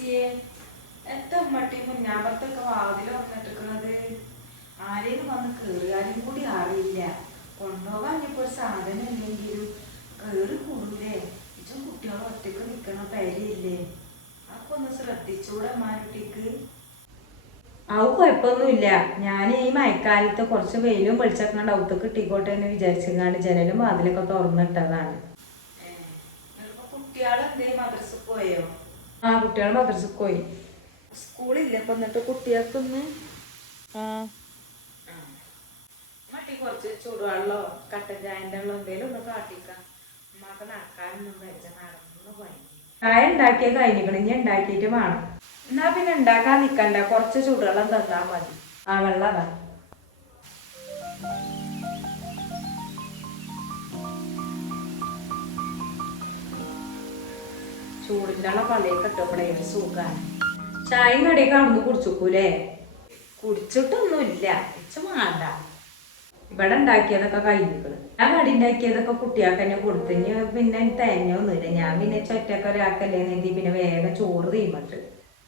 ജെസ്സിയെ എത്ര മട്ടി മുന്നാമ്പത്തൊക്കെ വാതിൽ വന്നിട്ടിരിക്കുന്നത് ആരെയും വന്ന് കേറിയാലും കൂടി അറിയില്ല. കൊണ്ടുപോകാൻ ഇനിയിപ്പോ ഒരു സാധനം ഇല്ലെങ്കിലും കേറി കൂടൂലേ? ഇച്ചും കുട്ടികൾ ഒറ്റയ്ക്ക് നിൽക്കണ പേരില്ലേ അപ്പൊ ഒന്ന് ശ്രദ്ധിച്ചൂടെ മാരുട്ടിക്ക് അത് കുഴപ്പമൊന്നുമില്ല. ഞാൻ ഈ മഴക്കാലത്ത് കുറച്ച് വെയിലും വെളിച്ചൊക്കെ ഔത്ത് കിട്ടിക്കോട്ടെ എന്ന് വിചാരിച്ചങ്ങാണ്ട് ജനലും വാതിലൊക്കെ തുറന്നിട്ടതാണ്. കുട്ടികളെന്തേ മദ്രസ് പോയോ? ആ കുട്ടികൾ മദ്രസ പോയി. സ്കൂളില്ല അപ്പൊ എന്നിട്ട് കുട്ടികൾക്കൊന്ന് മട്ടി കുറച്ച് ചൂടുവെള്ളോ കട്ടൻ ചായന്റെ വെള്ളം എന്തേലും ഒന്ന് കാട്ടിക്കാം. ഉമ്മാക്ക് നടക്കാനൊന്നും വെച്ച നടന്നു പോയി. ചായ ഉണ്ടാക്കിയ കഴിഞ്ഞിക്കണം ഇനി ഉണ്ടാക്കിയിട്ട് വേണം. എന്നാ പിന്നെ ഉണ്ടാക്കാൻ നിക്കണ്ട കുറച്ച് ചൂടുവെള്ളം തന്നാ മതി. ആ വെള്ളം അതാ. ചൂടിന്റെ പലേ പള്ളിയൊക്കെ ഇട്ടപ്പോഴേ ഒരു സുഖാണ്. ചായയും കടിയൊക്കെ അവിടുന്ന് കുടിച്ചോക്കൂലേ? കുടിച്ചിട്ടൊന്നുമില്ല. ഇച്ച വേണ്ട ഇവിടെ ഉണ്ടാക്കിയതൊക്കെ കഴിഞ്ഞിക്കണ്. ഞാൻ കടി ഉണ്ടാക്കിയതൊക്കെ കുട്ടികൾക്ക് തന്നെ കൊടുത്തു പിന്നെ തേങ്ങയൊന്നുമില്ല ഞാൻ പിന്നെ ചൊറ്റൊക്കെ ഒരാക്കല്ലേ നീന്തി പിന്നെ വേഗം ചോറ് തീമട്ട്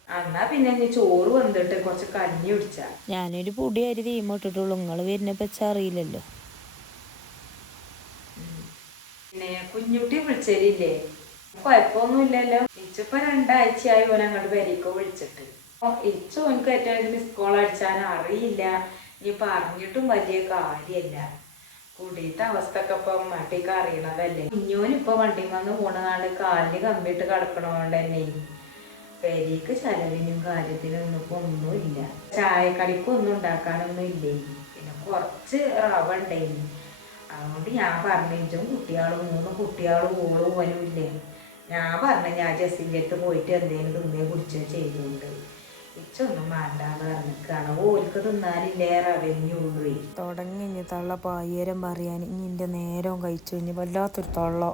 അന്നാ പിന്നെ ഇനി ചോറ് വന്നിട്ട് കുറച്ച് കഞ്ഞി കുടിച്ചാ. ഞാനൊരു പൊടി അരി തീമട്ടിട്ടുള്ളൂ നിങ്ങൾ വരുന്നപ്പോ അറിയില്ലല്ലോ. പിന്നെ കുഞ്ഞുട്ടി വിളിച്ചലില്ലേ കുഴപ്പമൊന്നുമില്ലല്ലോ. ഇച്ചിപ്പോ രണ്ടാഴ്ചയായി ഓൻ അങ്ങോട്ട് പെരീക്കോ വിളിച്ചിട്ട്. ഇച്ചു ഓനക്ക് ഏറ്റവും മിസ് കോൾ അടിച്ചാൻ അറിയില്ല. ഇനി പറഞ്ഞിട്ടും വലിയ കാര്യമല്ല കുടിയത്തെ അവസ്ഥ ഒക്കെ ഇപ്പൊ മട്ടിക്ക് അറിയണതല്ലേ. കുഞ്ഞോനിപ്പോ വണ്ടി വന്ന് പോണതാണ്ട് കാലിന് കമ്പിട്ട് കിടക്കണോണ്ട് തന്നെ. പെരീക്ക് ചെലവിനും കാര്യത്തിനും ഒന്നും ഇപ്പൊ ഒന്നുമില്ല. ചായക്കടിക്കും ഒന്നും ഉണ്ടാക്കാനൊന്നും ഇല്ലേ? പിന്നെ കുറച്ച് റവ ഉണ്ടായി അതുകൊണ്ട് ഞാൻ പറഞ്ഞു കുട്ടികളും മൂന്ന് കുട്ടികളും ഓളും പോലും ഇല്ലേ? ഞാൻ പറഞ്ഞ ഞാൻ ജസ്സിന്റെ അടുത്ത് പോയിട്ട് എന്തെങ്കിലും തിന്നേ കുടിച്ചോ ചെയ്തുകൊണ്ട്. ഇച്ചൊന്നും വേണ്ടാന്ന് പറഞ്ഞിക്കാണ്. ഓൽക്ക് തിന്നാനില്ലേ റവന്യുള്ളൂ തുടങ്ങി ഇനി തള്ള പായേരം പറയാൻ. ഇനി എന്റെ നേരവും കഴിച്ചു. ഇനി വല്ലാത്തൊരു തൊള്ള.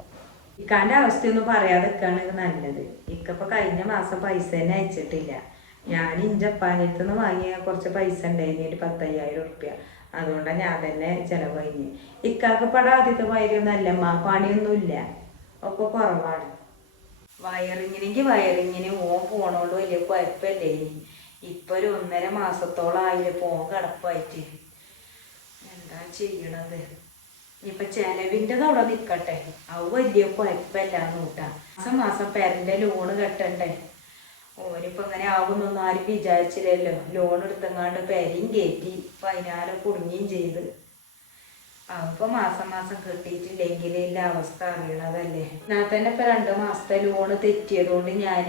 ഇക്കാന്റെ അവസ്ഥയൊന്നും പറയാതെക്കാണ് നല്ലത്. ഇക്കപ്പൊ കഴിഞ്ഞ മാസം പൈസ തന്നെ അയച്ചിട്ടില്ല. ഞാൻ ഇഞ്ചപ്പാനത്ത് നിന്ന് വാങ്ങിയ കുറച്ച് പൈസ ഉണ്ടായിരുന്നു. ഒരു പത്തയ്യായിരം ഉറുപ്പ്യ. അതുകൊണ്ടാണ് ഞാൻ തന്നെ ചിലവ് കഴിഞ്ഞ് ഇക്കാക്ക് പടം ആദ്യത്തെ വയറൊന്നല്ല മാ പണിയൊന്നുമില്ല. ഒക്കെ കുറവാണ്. വയറിങ്ങിനെങ്കിൽ വയറിങ്ങിന് ഓൻ പോണോണ്ട് വലിയ കുഴപ്പമില്ലേ ഇപ്പൊ ഒരു ഒന്നര മാസത്തോളം ആയില്ലേ പോൻ കിടപ്പായിട്ട്. എന്താ ചെയ്യണത്? ഇപ്പൊ ചെലവിന്റെത് അവിടെ നിക്കട്ടെ. അത് വലിയ കുഴപ്പമില്ല കൂട്ടാ. മാസം മാസം പെരന്റെ ലോണ് കെട്ടണ്ടേ? ഓനിപ്പോ ഇങ്ങനെ ആവുന്നൊന്നും ആരും വിചാരിച്ചില്ലല്ലോ. ലോൺ എടുത്തെങ്ങാണ്ട് പെരയും കയറ്റി പതിനാല് കുടുങ്ങിയും ചെയ്ത്. അതിപ്പോ മാസം മാസം കിട്ടിയിട്ടില്ലെങ്കിൽ അവസ്ഥ അറിയണതല്ലേ. ഞാൻ തന്നെ ഇപ്പൊ രണ്ടു മാസത്തെ ലോണ് തെറ്റിയതുകൊണ്ട് ഞാൻ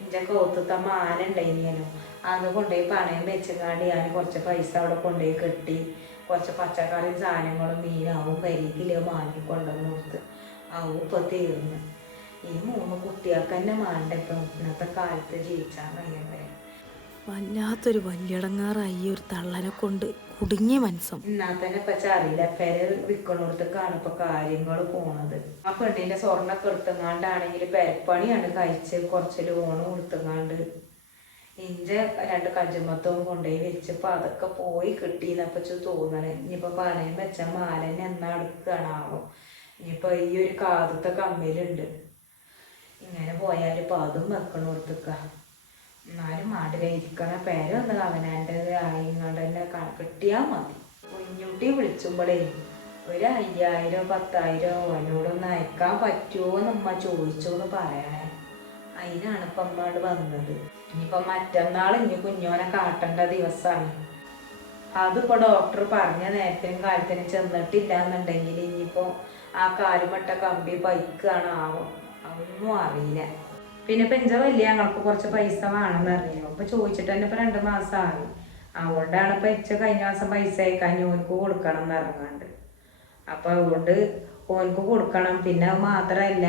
എന്റെ കൗത്തുത്ത മാല ഉണ്ടായിനോ അത് കൊണ്ടുപോയി പണയം വെച്ചങ്ങാണ്ട് ഞാൻ കുറച്ച് പൈസ അവിടെ കൊണ്ടുപോയി കെട്ടി. കുറച്ച് പച്ചക്കറി സാധനങ്ങളും മീനാവും കരിക്കിൽ വാങ്ങിക്കൊണ്ടുവന്ന് കൊടുത്ത്. ആവും ഇപ്പൊ തീർന്ന്. ഈ മൂന്ന് കുട്ടികൾക്ക് തന്നെ വേണ്ട ഇപ്പൊ ഇന്നത്തെ കാലത്ത് ജീവിച്ചാൽ കഴിയണ്ടേ. വല്ലാത്തൊരു വല്യടങ്ങാറായി ഒരു തള്ളനെ കൊണ്ട്. കുടുങ്ങിയ മനസ്സും. എന്നാ തന്നെ ഇപ്പൊ അറിയില്ല പെര വിൽക്കണോടത്തേക്കാണ് ഇപ്പൊ കാര്യങ്ങൾ പോണത്. ആ പെണ്ണിന്റെ സ്വർണൊക്കെ എടുത്തങ്ങാണ്ടാണെങ്കിൽ പെരപ്പണിയാണ് കഴിച്ച് കുറച്ച് ലോണ് കൊടുത്തങ്ങാണ്ട്. ഇഞ്ച രണ്ട് കഞ്ചുമത്തവും കൊണ്ടുപോയി വെച്ചപ്പോ അതൊക്കെ പോയി കിട്ടിന്നപ്പോ തോന്നണേ. ഇനിയിപ്പൊ പണയം വെച്ച മാലന്നെ എന്നാ എടുക്കുകയാണാവോ ഇനിയിപ്പൊ ഈ ഒരു കാതത്തെ കമ്മിലുണ്ട്. ഇങ്ങനെ പോയാൽ ഇപ്പൊ അതും വെക്കണോടത്തേക്ക എന്നാലും മാടിലിരിക്കണ പേരൊന്ന് അവനാന്റെത് ആയിങ്ങാണ്ട് തന്നെ കിട്ടിയാൽ മതി. കുഞ്ഞുട്ടി വിളിച്ചുമ്പോഴേ ഒരു അയ്യായിരം പത്തായിരം അവനോടൊന്ന് അയക്കാൻ പറ്റുമോ എന്ന് ചോദിച്ചോ എന്ന് പറയണേ അതിനാണ് ഇപ്പം അമ്മയോട് വന്നത്. ഇനിയിപ്പം മറ്റന്നാൾ ഇനി കുഞ്ഞോനെ കാട്ടേണ്ട ദിവസമാണ് അതിപ്പോ ഡോക്ടർ പറഞ്ഞ നേരത്തിനും കാലത്തിനും ചെന്നിട്ടില്ല എന്നുണ്ടെങ്കിൽ ഇനിയിപ്പോ ആ കാലുമട്ട കമ്പി ബൈക്കാണ് ആവും അതൊന്നും അറിയില്ല. പിന്നെ ഇപ്പൊ ഇഞ്ച വലിയ ഞങ്ങൾക്ക് കുറച്ച് പൈസ വേണമെന്ന് അറിയാം. അപ്പൊ ചോദിച്ചിട്ട് തന്നെ ഇപ്പൊ രണ്ട് മാസമായി അതുകൊണ്ടാണ് ഇപ്പൊ ഇച്ച കഴിഞ്ഞ മാസം പൈസ അയക്കാൻ ഓനക്ക് കൊടുക്കണം എന്ന് ഇറങ്ങാണ്ട് അപ്പൊ അതുകൊണ്ട് ഓനക്ക് കൊടുക്കണം. പിന്നെ മാത്രല്ല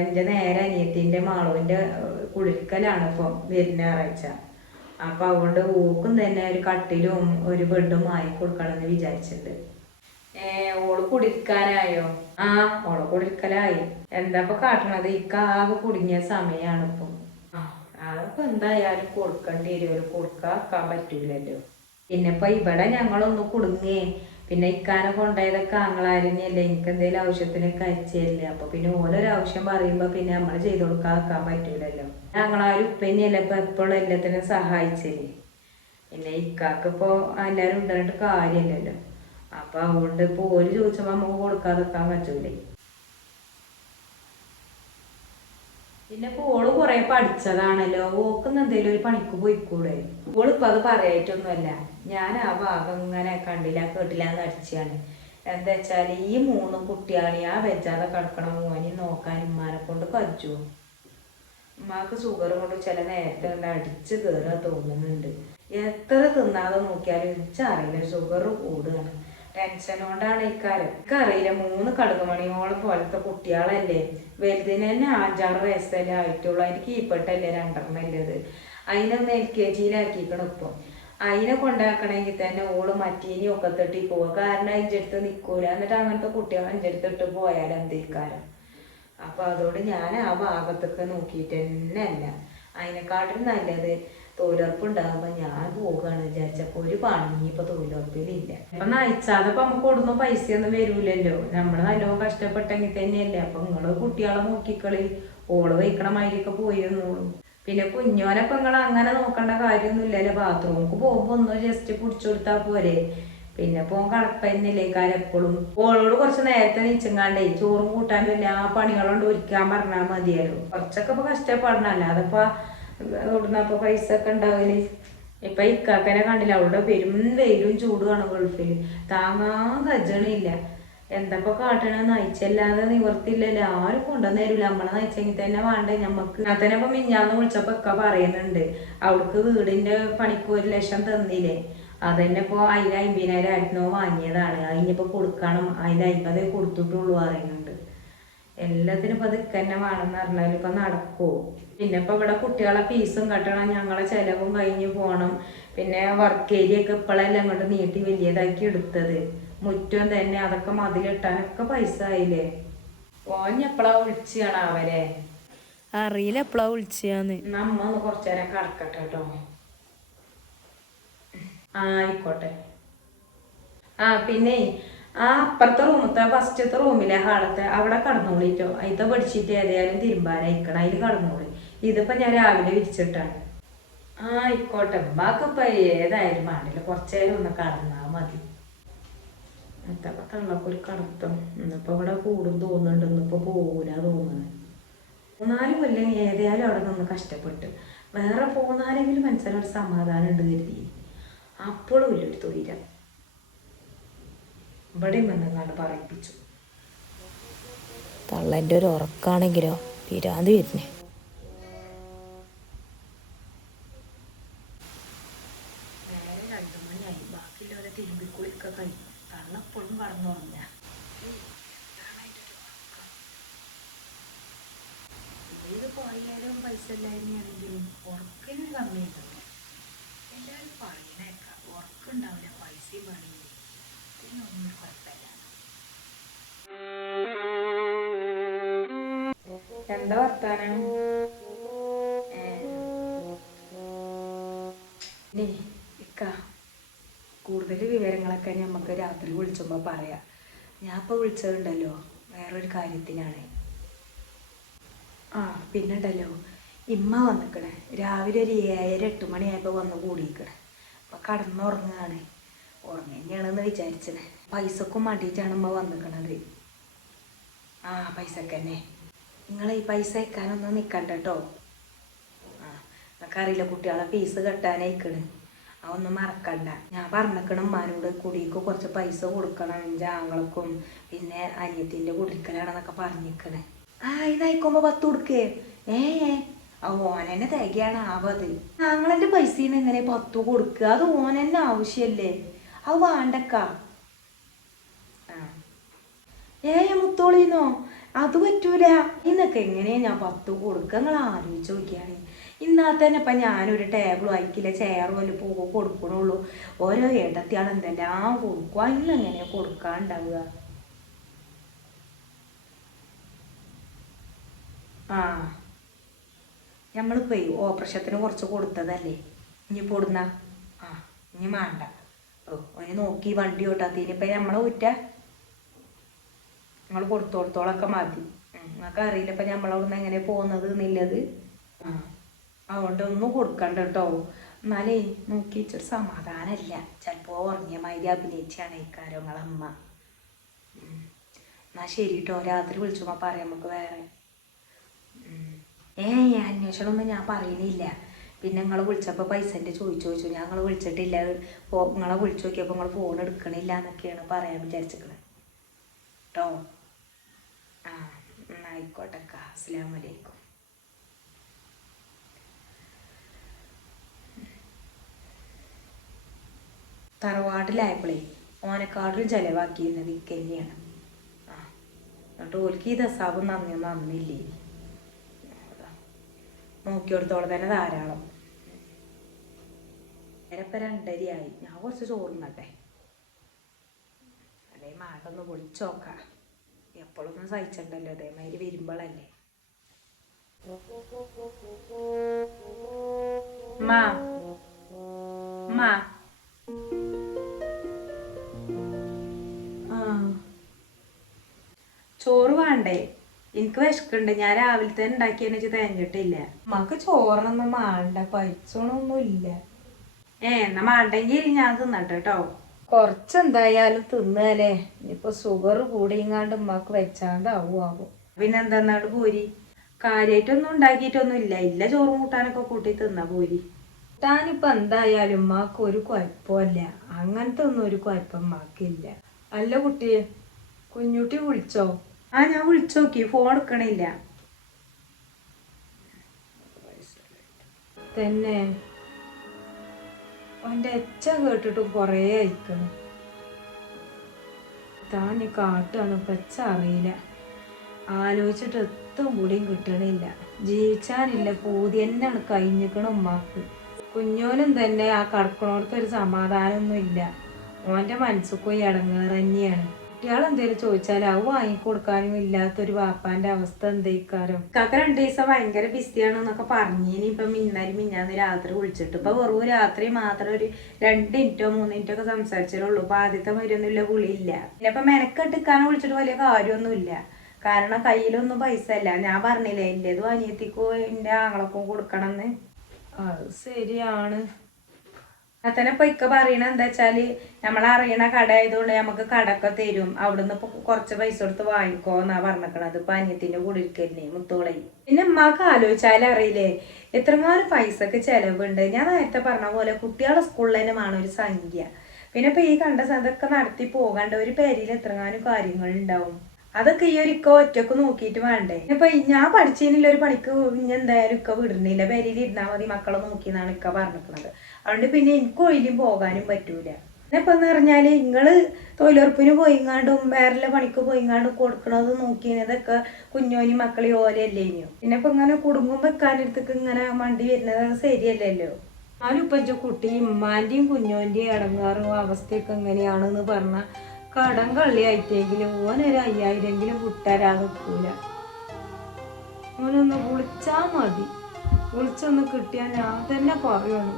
എന്റെ നേരെ അനിയത്തിന്റെ മാളുവിന്റെ കുളിക്കലാണ് ഇപ്പൊ വരുന്ന ഞായറാഴ്ച. അപ്പൊ അതുകൊണ്ട് ഓക്കും തന്നെ ഒരു കട്ടിലും ഒരു ബെഡും വാങ്ങി കൊടുക്കണം എന്ന് വിചാരിച്ചിട്ടുണ്ട്. ഏ ഓൾ കുടിക്കാനായോ ആ ഓൾ കുടിക്കലായി എന്താ ഇപ്പൊ കാട്ടണത്? ഇക്ക ആകെ കുടുങ്ങിയ സമയാണ് ഇപ്പൊ. അതൊക്കെ എന്തായാലും കൊടുക്കേണ്ടി വരും. കൊടുക്കാക്കാൻ പറ്റൂലല്ലോ. പിന്നെ ഇപ്പൊ ഇവിടെ ഞങ്ങളൊന്ന് കുടുങ്ങേ. പിന്നെ ഇക്കാനെ കൊണ്ടുപോയതൊക്കെ ആങ്ങളായിരുന്നല്ലേ എനിക്ക് എന്തെങ്കിലും ആവശ്യത്തിനൊക്കെ അയച്ചല്ലേ അപ്പൊ പിന്നെ ഓരോരോ ആവശ്യം പറയുമ്പോ പിന്നെ നമ്മൾ ചെയ്ത് കൊടുക്കാക്കാൻ പറ്റൂലല്ലോ. ആങ്ങളാരും ഉപ്പന്നെയല്ലേ? ഇപ്പൊ എപ്പോഴും എല്ലാത്തിനും സഹായിച്ചേ പിന്നെ ഇക്കാക്ക് ഇപ്പോ എല്ലാരും ഉണ്ടായിട്ട് കാര്യമല്ലല്ലോ അപ്പൊ അതുകൊണ്ട് ഇപ്പൊ ഒരു ചോദിച്ചപ്പോ നമുക്ക് കൊടുക്കാതെക്കാൻ പറ്റൂലേ. പിന്നെ ഓൾ കൊറേ പഠിച്ചതാണല്ലോ ഓക്കുന്ന എന്തേലും ഒരു പണിക്ക് പോയിക്കൂടെ? ഓളിപ്പോ അത് പറയായിട്ടൊന്നുമല്ല. ഞാൻ ആ ഭാഗം ഇങ്ങനെ കണ്ടില്ല കേട്ടില്ല എന്ന് അടിച്ചാണ്. എന്താ വെച്ചാൽ ഈ മൂന്ന് കുട്ടികളെ ആ വെജാതെ കിടക്കണ മോനെ നോക്കാൻ ഉമ്മാനെ കൊണ്ട് കജ്ജു ഉമ്മാക്ക് ഷുഗർ കൊണ്ട് ചില നേരത്തെ കണ്ട് അടിച്ച് കയറുക തോന്നുന്നുണ്ട്. എത്ര തിന്നാതെ നോക്കിയാലും എനിക്കറിയില്ല ഷുഗർ കൂടുകയാണ് ടെൻഷൻ കൊണ്ടാണ് ഇക്കാരം എനിക്കറിയില്ല മൂന്ന് കടുകുമണിയോളം പോലത്തെ കുട്ടികളല്ലേ? വലുതിന് തന്നെ അഞ്ചാറ് വയസ്സല്ലേ ആയിട്ടുള്ളൂ. അതിന് കീപ്പട്ടല്ലേ രണ്ടെണ്ണല്ലത് അതിനൊന്ന് എൽ കെ ജിയിലാക്കിക്കണം ഇപ്പം. അതിനെ കൊണ്ടാക്കണമെങ്കിൽ തന്നെ ഓൾ മറ്റേനി ഒക്കെ തട്ടി പോവുക. കാരണം അതിന്റെ അടുത്ത് നിൽക്കൂല എന്നിട്ട് അങ്ങനത്തെ കുട്ടികൾ അതിന്റെ അടുത്തിട്ട് പോയാൽ എന്തേക്കാരം? അപ്പൊ അതുകൊണ്ട് ഞാൻ ആ ഭാഗത്തൊക്കെ നോക്കിയിട്ട് തന്നെ അല്ല അതിനെക്കാട്ടിലും നല്ലത് തൊഴിലുറപ്പ് ഉണ്ടാകുമ്പോ ഞാൻ പോകാണ് വിചാരിച്ചപ്പോ ഒരു പണി ഇപ്പൊ തൊഴിലുറപ്പിലില്ല. അപ്പൊ നയിച്ചാതെ ഇപ്പൊ നമുക്ക് കൊടുന്ന പൈസ ഒന്നും വരൂലല്ലോ. നമ്മൾ നല്ലോണം കഷ്ടപ്പെട്ടെങ്കിൽ തന്നെയല്ലേ. അപ്പൊ നിങ്ങൾ കുട്ടികളെ നോക്കിക്കളി. ഓൾ വയ്ക്കണ മാതിരിയൊക്കെ പോയി നിന്നോളൂ. പിന്നെ കുഞ്ഞോനെ ഇപ്പൊ നിങ്ങൾ അങ്ങനെ നോക്കേണ്ട കാര്യമൊന്നുമില്ലല്ലോ. ബാത്റൂമിക്ക് പോകുമ്പോ ഒന്ന് ജസ്റ്റ് പിടിച്ചു കൊടുത്താൽ പോരെ. പിന്നെ പോൻ കടപ്പന്നില്ലേ എപ്പോഴും ഓളോട് കുറച്ച് നേരത്തെ നീച്ചങ്ങാണ്ടേ ചോറും കൂട്ടാനും എല്ലാ പണികളുണ്ട് ഒരിക്കാൻ പറഞ്ഞാൽ മതിയല്ലോ കുറച്ചൊക്കെ ഇപ്പൊ കഷ്ടപ്പെടണം. അല്ലാതെ ഇപ്പൊ ഇവിടുന്നപ്പോ പൈസ ഒക്കെ ഉണ്ടാവില്ലേ ഇപ്പൊ ഇക്കാക്കനെ കണ്ടില്ല അവിടെ പെരും വെയിലും ചൂടുമാണ് ഗൾഫിൽ. താങ്ങാൻ കജണില്ല എന്തപ്പോ കാട്ടണ? നയിച്ചല്ലാതെ നിവർത്തില്ലല്ലോ. ആരും കൊണ്ടുവന്ന് തരൂല. നമ്മളെ നയിച്ചെങ്കിൽ തന്നെ വേണ്ടേ ഞമ്മക്ക്. ഞാൻ തന്നെ ഇപ്പൊ മിഞ്ഞാന്ന് വിളിച്ചപ്പോ ഒക്കെ പറയുന്നുണ്ട്. അവൾക്ക് വീടിന്റെ പണിക്ക് ഒരു ലക്ഷം തന്നില്ലേ. അതന്നെ ഇപ്പൊ അതിന് അമ്പതിനായിരം ആയിരത്തിനോ വാങ്ങിയതാണ്. അതിനിപ്പോ കൊടുക്കണം. അതിന് അമ്പതേ കൊടുത്തിട്ടുള്ളൂ പറയുന്നുണ്ട്. എല്ലാത്തിനും ഇപ്പൊ ദിക്കന്നെ വേണമെന്ന് പറഞ്ഞാൽ ഇപ്പൊ നടക്കുവോ പിന്നെ ഇപ്പൊ ഇവിടെ കുട്ടികളെ ഫീസും കട്ടണം ഞങ്ങളെ ചെലവും കഴിഞ്ഞു പോണം. പിന്നെ വർക്ക് ഏരിയ ഒക്കെ ഇപ്പോഴെല്ലാം അങ്ങോട്ട് നീട്ടി വലിയതാക്കി എടുത്തത്. മുറ്റം തന്നെ അതൊക്കെ മതിലിട്ടാനൊക്കെ പൈസ ആയില്ലേ? ഓൻ എപ്പോഴാ വിളിച്ചാണ് അവരെ? അറിയില്ല എപ്പോഴാ വിളിച്ചാന്ന് നമ്മ ഒന്ന് കുറച്ചു നേരം കടക്കട്ടെ കേട്ടോ. ആ ആയിക്കോട്ടെ. ആ പിന്നെ ആ അപ്പുറത്തെ റൂമത്തെ ഫസ്റ്റത്തെ റൂമിലെ ഹാളത്തെ അവിടെ കടന്നോളിട്ടോ അതിത്തെ പഠിച്ചിട്ട് ഏതായാലും തിരുമ്പാനായിക്കണം അതിൽ കടന്നോളി. ഇതിപ്പോ ഞാൻ രാവിലെ വിരിച്ചിട്ടാണ് ആ ആയിക്കോട്ടെ. ബാക്കിപ്പോ ഏതായാലും വേണ്ടില്ല. കുറച്ചേരം ഒന്ന് കടന്നാ മതി. എത്തപ്പോ തള്ളക്കൊരു കടത്തം. ഇന്നിപ്പോ ഇവിടെ കൂടും തോന്നുന്നുണ്ട്. ഇന്നിപ്പോ പോകൂല തോന്നുന്നു. മൂന്നാൽ കൊല്ലം ഏതായാലും അവിടെ നിന്ന് കഷ്ടപ്പെട്ട്. വേറെ പോന്നാലെങ്കിലും മനസ്സിലൊരു സമാധാനം ഉണ്ട് കരുതി. അപ്പോഴും ഇല്ലൊരു തൊഴില ഇവിടെയും വന്നങ്ങാണ്ട് പറയിപ്പിച്ചു തള്ളന്റെ ഒരു ഉറക്കാണെങ്കിലോ? പിരാന്ത് വരുന്നേ. കുഴപ്പമില്ല എന്താ വർത്താനം? കൂടുതൽ വിവരങ്ങളൊക്കെ നമുക്ക് രാത്രി വിളിച്ചുമ്പോൾ പറയാ. ഞാൻ ഇപ്പോൾ വിളിച്ചതുണ്ടല്ലോ വേറൊരു കാര്യത്തിനാണ്. ആ പിന്നുണ്ടല്ലോ ഇമ്മ വന്നിക്കണേ. രാവിലെ ഒരു ഏഴര എട്ട് മണിയായപ്പോൾ വന്ന് കൂടിയിക്കണേ അപ്പം കടന്നുറങ്ങുകയാണ് ഉറങ്ങി തന്നെയാണെന്ന് വിചാരിച്ചത്. പൈസക്കും വേണ്ടിയിട്ടാണ് ഉമ്മ വന്നിക്കണത്. ആ പൈസക്കന്നെ. നിങ്ങൾ ഈ പൈസ അയക്കാനൊന്നും നിൽക്കണ്ട കേട്ടോ ആ എനിക്കറിയില്ല കുട്ടികളെ ഫീസ് ആ ഒന്നും മറക്കണ്ട. ഞാൻ പറഞ്ഞിക്കണം ഉമ്മാനോട് കുടിക്ക് കുറച്ച് പൈസ കൊടുക്കണം എന്റെ ആങ്ങൾക്കും പിന്നെ അനിയത്തിന്റെ കുടിക്കലാണെന്നൊക്കെ പറഞ്ഞിക്കണ്. ആ ഇതായിക്കുമ്പോ പത്ത് കൊടുക്കേ. ഏ ഓനെന്നെ തികയാണ് ആവത്. ഞങ്ങളെന്റെ പൈസയിൽ എങ്ങനെ പത്ത് കൊടുക്കുക അത് ഓനെന്നെ ആവശ്യമല്ലേ അത് ആണ്ടക്ക. ഏയ മുത്തോളിന്നോ അത് പറ്റൂല. ഇന്നൊക്കെ എങ്ങനെയാ ഞാൻ പത്ത് കൊടുക്കുക നിങ്ങൾ ആലോചിച്ച് നോക്കിയാണ്. ഇന്നാ തന്നെ ഇപ്പം ഞാനൊരു ടേബിളും അയക്കില്ല ചെയറും അല്ല പൂ കൊടുക്കണുള്ളൂ. ഓരോ ഏട്ടത്തിയാൾ എന്തെല്ലാം കൊടുക്കുക ഇന്ന് എങ്ങനെയാ കൊടുക്കാണ്ടാവുക? ആ. നമ്മളിപ്പോ ഓപ്പറേഷത്തിന് കുറച്ച് കൊടുത്തതല്ലേ? ഇനി പൊടുന്ന? ആ ഇനി വേണ്ട ഓ ഓനെ നോക്കി വണ്ടി ഓട്ടാത്തീന് ഇപ്പൊ നമ്മളെ ഊറ്റ? നിങ്ങൾ കൊടുത്തോടത്തോളൊക്കെ മതി. നിങ്ങൾക്ക് അറിയില്ല ഇപ്പൊ നമ്മളവിടുന്ന് എങ്ങനെ പോകുന്നത് എന്നുള്ളത് ആ അതുകൊണ്ട് ഒന്നും കൊടുക്കണ്ട കേട്ടോ. എന്നാലേ നോക്കി നോക്കിച്ചൊരു സമാധാനമില്ല ചിലപ്പോ ഉറങ്ങിയ മാതിരി അഭിനയിച്ചാണ് ഇക്കാരോ നിങ്ങളമ്മ എന്നാ ശരി കേട്ടോ രാത്രി വിളിച്ചുമ്പോ പറയാം നമുക്ക് വേറെ. ഏ അന്വേഷണമൊന്നും ഞാൻ പറയുന്നില്ല. പിന്നെ നിങ്ങൾ വിളിച്ചപ്പോൾ പൈസന്റെ ചോദിച്ചു ചോദിച്ചു. ഞങ്ങൾ വിളിച്ചിട്ടില്ല. നിങ്ങളെ വിളിച്ചു നോക്കിയപ്പോൾ നിങ്ങൾ ഫോൺ എടുക്കണില്ല എന്നൊക്കെയാണ് പറയാൻ വിചാരിച്ചിരിക്കുന്നത് കേട്ടോ ആ ആയിക്കോട്ടെ അക്ക അസ്സലാമു അലൈക്കും. തറവാട്ടിലായപ്പോഴേ ഓനക്കാട്ടിലും ചെലവാക്കിയിരുന്നത് ഇക്കന്നെയാണ് ആ എന്നിട്ട് ഓൽക്ക് ഈ ദസാബും നന്ദിയൊന്നും അന്നില്ലേ നോക്കിയെടുത്തോളം തന്നെ ധാരാളം. നേരപ്പം രണ്ടരയായി. ഞാൻ കുറച്ച് ചോറുന്നട്ടെ അല്ലേ മാകൊന്ന് നോക്ക. എപ്പോഴൊന്നും സഹിച്ചിട്ടുണ്ടല്ലോ അതേമാതിരി വരുമ്പോഴല്ലേ മാ മാ ചോറ് വേണ്ടേ? എനിക്ക് വിശക്കുണ്ട്. ഞാൻ രാവിലെ തന്നെ ഉണ്ടാക്കിയെന്ന് വെച്ച് തേഞ്ഞിട്ടില്ല മക്ക് ചോറൊന്നും വേണ്ട. പൈസൊന്നും ഇല്ല ഏ എന്നാ മാണ്ടെങ്കിൽ ഞാൻ തിന്നട്ടെ കേട്ടോ. കുറച്ചെന്തായാലും തിന്നാലേ. ഇനിയിപ്പോ ഷുഗർ കൂടിയങ്ങാണ്ട് ഉമ്മക്ക് വെച്ചാണ്ട് ആവും. ആവും പിന്നെ എന്താന്നാട് പൂരി? കാര്യമായിട്ടൊന്നും ഉണ്ടാക്കിയിട്ടൊന്നും ഇല്ല ഇല്ല ചോറും കൂട്ടാനൊക്കെ കൂട്ടി തിന്ന പൂരി. കൂട്ടാനിപ്പോ എന്തായാലും ഉമ്മാക്ക് ഒരു കുഴപ്പമില്ല. അങ്ങനത്തെ ഒന്നും ഒരു കുഴപ്പം ഉമ്മാക്കില്ല. അല്ല കുട്ടിയെ കുഞ്ഞുട്ടി വിളിച്ചോ? ആ ഞാൻ വിളിച്ചു നോക്കി. ഫോൺ എടുക്കണില്ല. തന്നെ. അവന്റെ എച്ച കേട്ടിട്ടും കുറേ അയക്കണം താൻ കാട്ടാണ് ഇപ്പം എച്ച അറിയില്ല. ആലോചിച്ചിട്ട് എത്തും കൂടിയും കിട്ടണില്ല. ജീവിച്ചാനില്ല പൂതി തന്നെയാണ് കഴിഞ്ഞിക്കണം ഉമ്മാക്ക്. കുഞ്ഞോനും തന്നെ ആ കടക്കണോടത്തൊരു സമാധാനമൊന്നുമില്ല. ഓന്റെ മനസ്സിൽ പോയി അടങ്ങേറ് തന്നെയാണ്. കുട്ടികൾ എന്തേലും ചോദിച്ചാൽ അത് വാങ്ങിക്കൊടുക്കാനും ഇല്ലാത്തൊരു വാപ്പാന്റെ അവസ്ഥ എന്തേക്കാരം? കാക്ക രണ്ടു ദിവസം ഭയങ്കര ബിസിയാണ് എന്നൊക്കെ പറഞ്ഞിനി ഇപ്പൊ മിന്നാരി മിന്നാന്ന് രാത്രി വിളിച്ചിട്ട്. ഇപ്പൊ വെറും രാത്രി മാത്രം ഒരു രണ്ട് മിനിറ്റോ മൂന്ന് മിനിറ്റോ ഒക്കെ സംസാരിച്ചിട്ടുള്ളൂ ഇപ്പൊ ആദ്യത്തെ മരുന്നില്ല വിളിയില്ല പിന്നെ ഇപ്പൊ മെനക്കെട്ടിക്കാനെ വിളിച്ചിട്ട് വലിയ കാര്യമൊന്നുമില്ല. കാരണം കയ്യിലൊന്നും പൈസ ഇല്ല. ഞാൻ പറഞ്ഞില്ലേ എന്റെതും അനിയത്തിക്കോ എന്റെ ആങ്ങളക്കും കൊടുക്കണമെന്ന്. അത് ശരിയാണ്. തന്നെ ഇപ്പൊ ഇക്ക പറയണ എന്താ വെച്ചാൽ നമ്മളറിയണ കട ആയതുകൊണ്ട് നമുക്ക് കടക്ക തരും. അവിടുന്ന് ഇപ്പൊ കുറച്ച് പൈസ കൊടുത്ത് വാങ്ങിക്കോ എന്നാ പറഞ്ഞിക്കണത് ഇപ്പൊ അനിയത്തിന്റെ കുടിരിക്കലിനെ മുത്തോളെ. പിന്നെ ഉമ്മാക്ക് ആലോചിച്ചാലും അറിയില്ലേ എത്രമാനം പൈസക്ക് ചെലവുണ്ട്. ഞാൻ നേരത്തെ പറഞ്ഞ പോലെ കുട്ടികളെ സ്കൂളിൽ തന്നെ വേണം ഒരു സംഖ്യ. പിന്നെ ഇപ്പൊ ഈ കണ്ട സ്ഥലത്തൊക്കെ നടത്തി പോകാണ്ട് ഒരു പേരിൽ എത്രങ്ങാനും കാര്യങ്ങൾ ഉണ്ടാവും. അതൊക്കെ ഈ ഒരു ഇക്ക ഒറ്റയ്ക്ക് നോക്കിയിട്ട് വേണ്ടേ? ഇപ്പൊ ഞാൻ പഠിച്ചതിനുള്ള ഒരു പണിക്ക് ഇനി എന്തായാലും ഇക്ക വിടുന്നില്ല. പേരിൽ ഇരുന്നാൽ മതി മക്കളെ നോക്കി എന്നാണ് ഇക്ക പറഞ്ഞിരിക്കുന്നത്. അതുകൊണ്ട് പിന്നെ എനിക്ക് ഒഴിലും പോകാനും പറ്റൂല. ഇപ്പൊ എന്ന് പറഞ്ഞാൽ നിങ്ങൾ തൊഴിലുറപ്പിന് പോയിങ്ങാണ്ടും വേറെ പണിക്ക് പോയിങ്ങാണ്ടും കൊടുക്കണത് നോക്കിയതൊക്കെ കുഞ്ഞോനി മക്കളി ഓലയല്ലേ ഇനിയും പിന്നെ ഇപ്പൊ ഇങ്ങനെ കുടുംബം വെക്കാനടുത്തേക്ക് ഇങ്ങനെ വണ്ടി വരുന്നത് ശരിയല്ലല്ലോ. ഞാനും ഇപ്പൊ കുട്ടി ഇമ്മാന്റെയും കുഞ്ഞോന്റെയും ഇടങ്ങാറും അവസ്ഥയൊക്കെ എങ്ങനെയാണെന്ന് പറഞ്ഞ കടം കള്ളിയായിട്ടെങ്കിലും ഓനൊരു അയ്യായിരെങ്കിലും കുട്ടരാ നിൽക്കൂല ഓനൊന്ന് വിളിച്ചാ മതി. വിളിച്ചൊന്ന് കിട്ടിയാൽ ഞാൻ തന്നെ പറയുള്ളൂ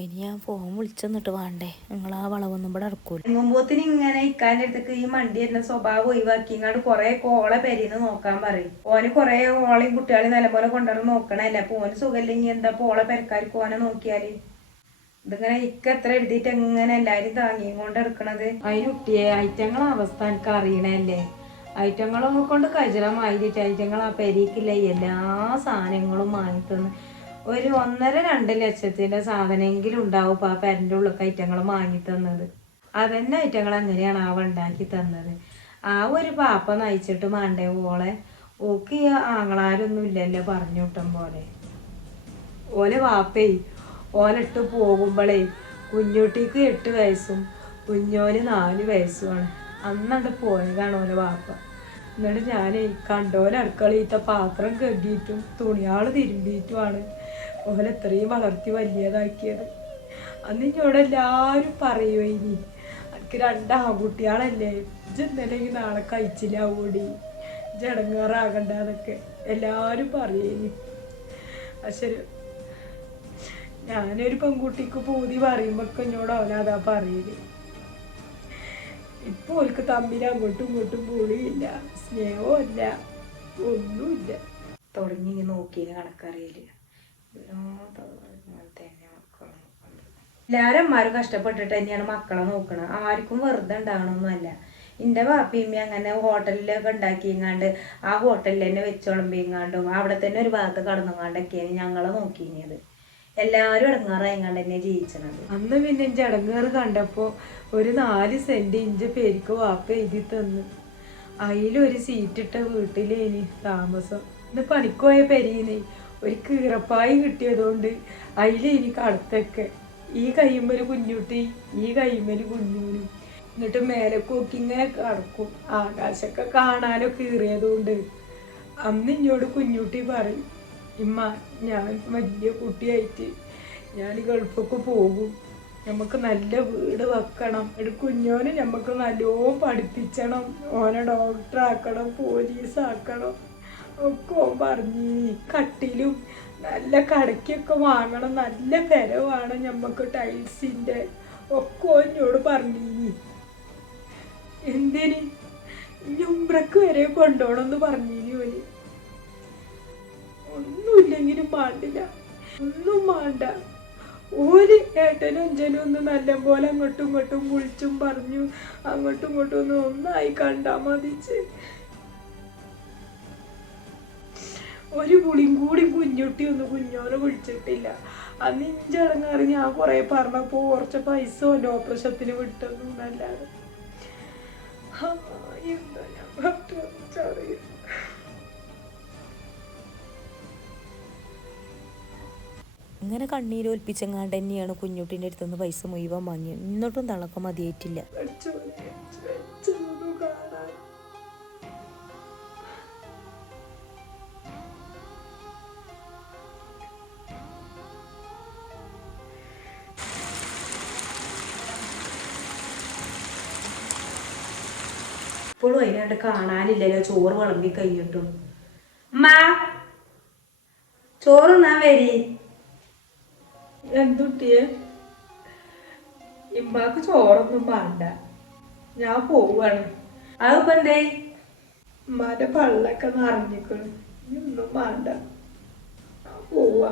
ഇനി ഞാൻ ഫോൺ വിളിച്ചെന്നിട്ട് വേണ്ടേ. നിങ്ങൾ ആ വളവൊന്നും ഇവിടെ ഇറക്കൂല മുമ്പോത്തിന് ഇങ്ങനെ ഇക്കാന്റെ അടുത്തേക്ക് ഈ മണ്ടി എന്ന സ്വഭാവം ഒഴിവാക്കി ഇങ്ങോട്ട് കുറെ കോളെ പെരീന്ന് നോക്കാൻ പറയും. ഓന് കുറെ ഓളെയും കുട്ടികളെയും നല്ലപോലെ കൊണ്ടുവന്ന് നോക്കണല്ലേ അപ്പൊ ഓന് സുഖമില്ലെങ്കിൽ എന്താ പോളെ ഓളെ പെരക്കാർക്ക് ഓനെ നോക്കിയാൽ? ഇതിങ്ങനെ ഇക്ക എത്ര എഴുതിയിട്ട് എങ്ങനെ എല്ലാരും താങ്ങിയും കൊണ്ട് എടുക്കണത് അതിന് കുട്ടിയെ ഐറ്റങ്ങളെ അവസ്ഥ എനിക്ക് അറിയണല്ലേ ഐറ്റങ്ങളൊക്കെ കൊണ്ട് കജറമായിട്ട് ഐറ്റങ്ങൾ ആ പെരീക്കില്ല എല്ലാ സാധനങ്ങളും വാങ്ങി തന്ന്. ഒരു ഒന്നര രണ്ട് ലക്ഷത്തിന്റെ സാധനമെങ്കിലും ഉണ്ടാവും ഇപ്പൊ ആ പെരന്റെ ഉള്ളൊക്കെ ഐറ്റങ്ങൾ വാങ്ങി തന്നത്. അതന്നെ ഐറ്റങ്ങൾ അങ്ങനെയാണ് ആ ഉണ്ടാക്കി തന്നത്. ആ ഒരു പാപ്പ നയിച്ചിട്ട് മാണ്ടേ ഓളെ? ഓക്ക് ആങ്ങളാരൊന്നും ഇല്ലല്ലോ പറഞ്ഞു വിട്ടം പോലെ. ഓലെ വാപ്പേ ഓലിട്ട് പോകുമ്പോഴേ കുഞ്ഞുട്ടിക്ക് എട്ട് വയസ്സും കുഞ്ഞോന് നാല് വയസ്സുമാണ്. അന്നണ്ട് പോയതാണ് ഓനെ വാപ്പ. എന്നിട്ട് ഞാൻ കണ്ടോലെ അടുക്കളയിത്ത പാത്രം കഴുകിയിട്ടും തുണിയാൾ തിരുമ്പിയിട്ടുമാണ് ഓനെ ഇത്രയും വളർത്തി വലിയതാക്കിയത്. അന്ന് ഇന്നോട് എല്ലാവരും പറയുമോ ഇനി എനിക്ക് രണ്ട് ആൺകുട്ടികളല്ലേ? നാളെ കഴിച്ചില്ല ഓടി ജടങ്ങാറാകണ്ട എന്നൊക്കെ എല്ലാവരും പക്ഷെ ഞാനൊരു പെൺകുട്ടിക്ക് പൂതി പറയുമ്പൊക്കെ എന്നോട് അവനാതാ പറയൽ. ഇപ്പൊ ഓൾക്ക് തമ്മിൽ അങ്ങോട്ടും ഇങ്ങോട്ടും പൂളിയില്ല സ്നേഹവും ഇല്ല ഒന്നുമില്ല. തുടങ്ങി ഇനി നോക്കിയതിന് കണക്കറിയില്ല. എല്ലാരും അമ്മമാരും കഷ്ടപ്പെട്ടിട്ട് തന്നെയാണ് മക്കളെ നോക്കണത്. ആർക്കും വെറുതെ ഉണ്ടാകണമെന്നല്ല എന്റെ വാപ്പിയമ്മ അങ്ങനെ ഹോട്ടലിലൊക്കെ ഉണ്ടാക്കിയെങ്ങാണ്ട് ആ ഹോട്ടലിൽ തന്നെ വെച്ചോളമ്പിയെങ്ങാണ്ടും അവിടെ തന്നെ ഒരു ഭാഗത്ത് കടന്നുങ്ങാണ്ടൊക്കെയാണ് ഞങ്ങളെ നോക്കിയത് അടങ്ങാറായി കണ്ട് തന്നെ ജീവിച്ചണത്. അന്ന് പിന്നെ എന്റെ അടങ്ങാറ് കണ്ടപ്പോ ഒരു നാല് സെന്റ് ഇഞ്ച് പേരിക്ക് വാപ്പ എഴുതി തന്നു. അതിലൊരു സീറ്റിട്ട വീട്ടിലേനി താമസം. ഇന്ന് പണിക്കോയ പെരീനെ ഒരു കീറപ്പായി കിട്ടിയതുകൊണ്ട് അതിലേനി അടുത്തൊക്കെ ഈ കയ്യുമ്പൊരു കുഞ്ഞുട്ടി ഈ കയ്യുമ്പൊരു കുഞ്ഞൂനും എന്നിട്ട് മേലെ നോക്കി ഇങ്ങനെ കടക്കും. ആകാശമൊക്കെ കാണാനോ കീറിയതുകൊണ്ട് അന്ന് ഇഞ്ഞോട് കുഞ്ഞുട്ടി പറയും ഇമ്മ ഞാൻ വലിയ കുട്ടിയായിട്ട് ഞാൻ ഗൾഫൊക്കെ പോകും. നമുക്ക് നല്ല വീട് വെക്കണം. ഒരു കുഞ്ഞോനെ നമുക്ക് നല്ലോണം പഠിപ്പിക്കണം ഓനെ ഡോക്ടറാക്കണം പോലീസ് ആക്കണം. ഒക്കെ ഓൻ പറഞ്ഞു കട്ടിലും നല്ല കടയ്ക്കൊക്കെ വാങ്ങണം. നല്ല പെര വേണം നമുക്ക് ടൈൽസിന്റെ ഒക്കെ ഓൻ എന്നോട് പറഞ്ഞീനി. എന്തിന്? ഈ ഉമ്പ്രക്ക് വരെ കൊണ്ടുപോകണമെന്ന് പറഞ്ഞീനി. പാടില്ല ഒന്നും വേണ്ട ഒരു ഏട്ടനും അഞ്ചനും ഒന്ന് നല്ല പോലെ അങ്ങോട്ടും ഇങ്ങോട്ടും വിളിച്ചും പറഞ്ഞു. അങ്ങോട്ടും ഇങ്ങോട്ടും ഒന്ന് ഒന്നായി കണ്ടാ മതിച്ച് ഒരു പുളിയും കൂടി കുഞ്ഞുട്ടി ഒന്ന് കുഞ്ഞോനെ വിളിച്ചിട്ടില്ല. അന്ന് ഇഞ്ചടങ്ങാറ് ഞാൻ കുറെ പറഞ്ഞപ്പോ കുറച്ച് പൈസ കൊണ്ട് ഓപ്പറേഷത്തിന് വിട്ടൊന്നും അല്ലാതെ എന്താ ഞാൻ പറ്റുക ഇങ്ങനെ കണ്ണീരൊൽപ്പിച്ചെങ്ങാണ്ട് തന്നെയാണ് കുഞ്ഞുട്ടിന്റെ അടുത്തുനിന്ന് പൈസ മുഴുവൻ വാങ്ങിയത്. എന്നിട്ടും തളക്കം മതിയായിട്ടില്ല. ഇപ്പോഴും അതിനാണ്ട് കാണാനില്ലല്ലോ ചോറ് വിളമ്പി കഴിഞ്ഞിട്ടും. ചോറ് ഞാൻ വരി. എന്തുട്ടിയെ? ഇമ്മാക്ക് ചോറൊന്നും വേണ്ട. ഞാൻ പോവാണ്. അതിപ്പോ എന്തേ? ഉമ്മാന്റെ പള്ളൊക്കെ നിറഞ്ഞിക്കണ്. ഒന്നും വേണ്ട. പോവാ.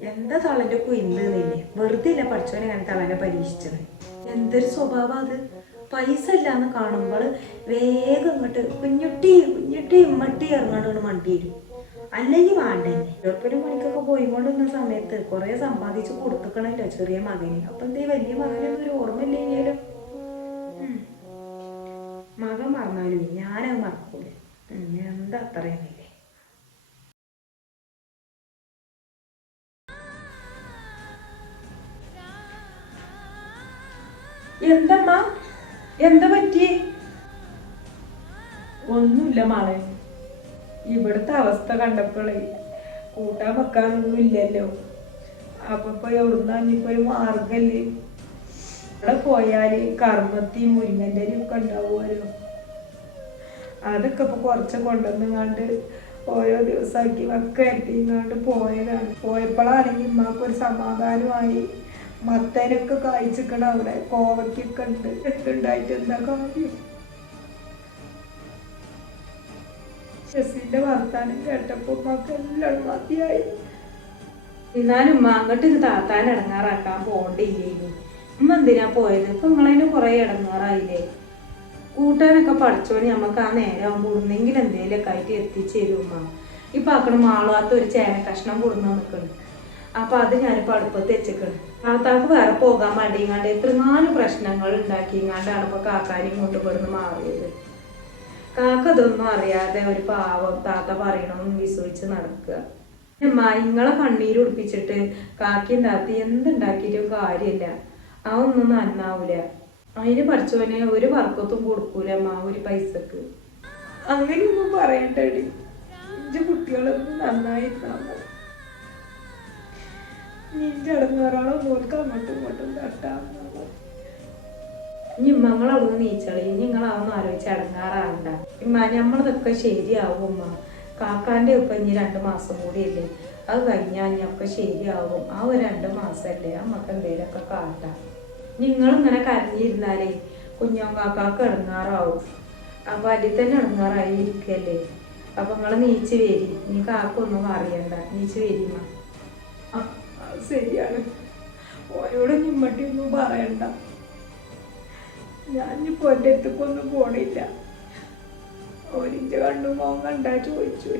എന്താ തളന്റെ കുയിന്നില്ലേ വെറുതെ ഇല്ല പഠിച്ചോനെ ഞാൻ തളനെ പരീക്ഷിച്ചത്? എന്തൊരു സ്വഭാവം അത്? പൈസ ഇല്ലാന്ന് കാണുമ്പോൾ വേഗം ഇങ്ങോട്ട് കുഞ്ഞുട്ടി കുഞ്ഞുട്ടി ഇമ്മട്ടി ഇറങ്ങാണ്ട് മണ്ടി വരും. അല്ലെങ്കിൽ വേണ്ടേ. ഇരുപത്തൊരു മണിക്കൊക്കെ പോയിക്കൊണ്ടിരുന്ന സമയത്ത് കുറെ സമ്പാദിച്ച് കൊടുത്തുക്കണല്ലോ ചെറിയ മകന്. അപ്പൊ എന്തേ വലിയ മകനൊന്നും ഒരു ഓർമ്മയില്ലേലും മകൻ മറന്നാലും ഞാനത് മറക്കൂല. എന്താ അത്രയൊന്നുമില്ലേ എന്തമ്മ എന്താ പറ്റി ഒന്നുമില്ല മാളെ. ഇവിടുത്തെ അവസ്ഥ കണ്ടപ്പോഴേ കൂട്ടാൻ വെക്കാനൊന്നും ഇല്ലല്ലോ. അപ്പൊ ഇപ്പൊ ഇനിയിപ്പോ ഒരു മാർഗല്ലേ? അവിടെ പോയാൽ കർമ്മത്തി മുരിങ്ങന്റെ ഒക്കെ ഉണ്ടാവുമല്ലോ. അതൊക്കെ ഇപ്പൊ കുറച്ച് കൊണ്ടുവന്നുങ്ങാണ്ട് ഓരോ ദിവസമാക്കി ഒക്കെ പോയതാണ്. പോയപ്പോഴാണെങ്കിൽ ഉമ്മാക്ക് ഒരു സമാധാനമായി. മത്തനൊക്കെ കായ്ച്ചിക്കണ അവിടെ കോവയ്ക്കൊക്കെ ഉണ്ട്. ഉണ്ടായിട്ട് എന്താ കാര്യം? ഷെസിന്റെ വർത്താനം കേട്ടപ്പോ ഉമ്മാക്ക് എല്ലാം മതിയായി. എന്നാലും ഉമ്മ അങ്ങോട്ട് താത്താൻ ഇടങ്ങാറാക്കാൻ പോണ്ടില്ലേ ഉമ്മ എന്തിനാ പോയത്? ഇപ്പൊ നിങ്ങളതിന് കുറെ ഇടങ്ങാറായില്ലേ? കൂട്ടാനൊക്കെ പഠിച്ചോന് നമുക്ക് ആ നേരം ആവുമ്പോ ഇടുന്നെങ്കിൽ എന്തേലൊക്കെ ആയിട്ട് എത്തിച്ചേരും ഉമ്മ. ഇപ്പൊ ആക്കണ മാളുവാത്ത ഒരു ചേന കഷ്ണം കൊടുന്ന് നിൽക്കണ് അപ്പൊ അത് ഞാനിപ്പോ അടുപ്പത്ത് വെച്ചിക്കണ്. താത്താക്ക് വേറെ പോകാൻ മടിയങ്ങാണ്ട് എത്രങ്ങാനും പ്രശ്നങ്ങൾ ഉണ്ടാക്കിയങ്ങാണ്ടാണ് ഇപ്പൊ കാക്കാരി ഇങ്ങോട്ട് ഇവിടുന്ന് മാറിയത്. ഇതൊന്നും അറിയാതെ ഒരു പാവം താത്ത പറയണമെന്ന് വിശ്വസിച്ച് നടക്കുക. മായിങ്ങളെ കണ്ണീര് ഉടുപ്പിച്ചിട്ട് കാക്കിയും താത്തി എന്തുണ്ടാക്കിയിട്ടും കാര്യമില്ല. ഒന്നും നന്നാവൂല. അതിന് പറിച്ചോനെ ഒരു വർക്കത്തും കൊടുക്കൂല മാ ഒരു പൈസക്ക്. അങ്ങനെയൊന്നും പറയണ്ടടി. എന്റെ കുട്ടികളൊന്നും നന്നായിരുന്നാ മതി നിന്റെ അടങ്ങാറാളോ നോൽക്ക് അങ്ങോട്ടും ഇങ്ങോട്ടും തട്ടാവുന്ന ഇനി ഇമ്മങ്ങളെ അവിടെ നിന്ന് നീച്ചളി. ഇനി നിങ്ങൾ അതൊന്നും ആലോചിച്ച് അടങ്ങാറാണ്ട ഇമ്മ നമ്മളതൊക്കെ ശരിയാവും ഉമ്മ. കാക്കാന്റെ ഒക്കെ ഇനി രണ്ട് മാസം കൂടി അല്ലേ അത് കഴിഞ്ഞാൽ ഞൊക്കെ ശരിയാവും. ആ ഒരു രണ്ട് മാസമല്ലേ അമ്മയ്ക്ക് എന്തേലൊക്കെ കാട്ടാം. നിങ്ങളിങ്ങനെ കരഞ്ഞിരുന്നാലേ കുഞ്ഞോ കാക്കാക്ക് ഇടങ്ങാറാവും. അപ്പൊ അതിൽ തന്നെ ഇടങ്ങാറായി ഇരിക്കല്ലേ. അപ്പൊ നിങ്ങൾ നീച്ച് വരി. നീ കാക്കൊന്നും അറിയണ്ട. നീച്ച് അത് ശരിയാണ്. ഓരോട് ഞമ്മട്ടി ഒന്നും പറയണ്ട. ഞാൻ ഇപ്പോൾ എന്റെ അടുത്തേക്കൊന്നും പോണില്ല. ഓരിന്റെ കണ്ണും മോൻ കണ്ടാ ചോദിച്ചു.